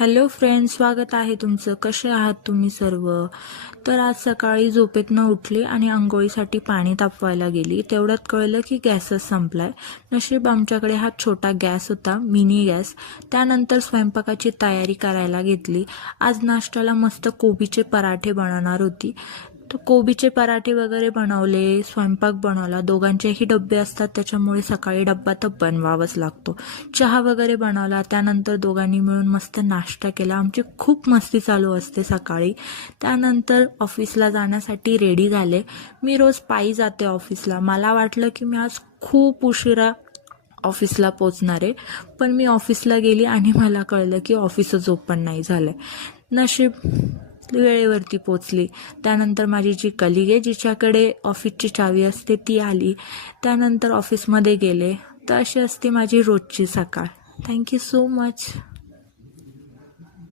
Hello friends, स्वागत आहे तुमचं. कसे आहात तुम्ही सर्व? तर आज सकाळी झोपेतनं उठली आणि अंघोळीसाठी पाणी तापवायला गेली. तेवढ्यात कळलं की गॅसच संपलाय. नशीब आमच्याकडे हा छोटा गॅस होता, मिनी गॅस. त्यानंतर स्वयंपाकाची तयारी करायला घेतली. आज नाश्त्याला मस्त कोबीचे पराठे बनवणार होती. तर कोबीचे पराठे वगैरे बनवले, स्वयंपाक बनवला. दोघांचेही डब्बे असतात, त्याच्यामुळे सकाळी डब्बा तर बनवावाच लागतो. चहा वगैरे बनवला. त्यानंतर दोघांनी मिळून मस्त नाश्ता केला. आमची खूप मस्ती चालू असते सकाळी. त्यानंतर ऑफिसला जाण्यासाठी रेडी झाले. मी रोज पायी जाते ऑफिसला. मला वाटलं की मी आज खूप उशिरा ऑफिसला पोचणार आहे, पण मी ऑफिसला गेली आणि मला कळलं की ऑफिसच ओपन नाही झालंय. नशीब वेळेवरती पोचली. त्यानंतर माझी जी कलिग आहे, जिच्याकडे ऑफिसची चावी असते, ती आली. त्यानंतर ऑफिसमध्ये गेले. तर अशी असते माझी रोजची सकाळ. Thank you so much.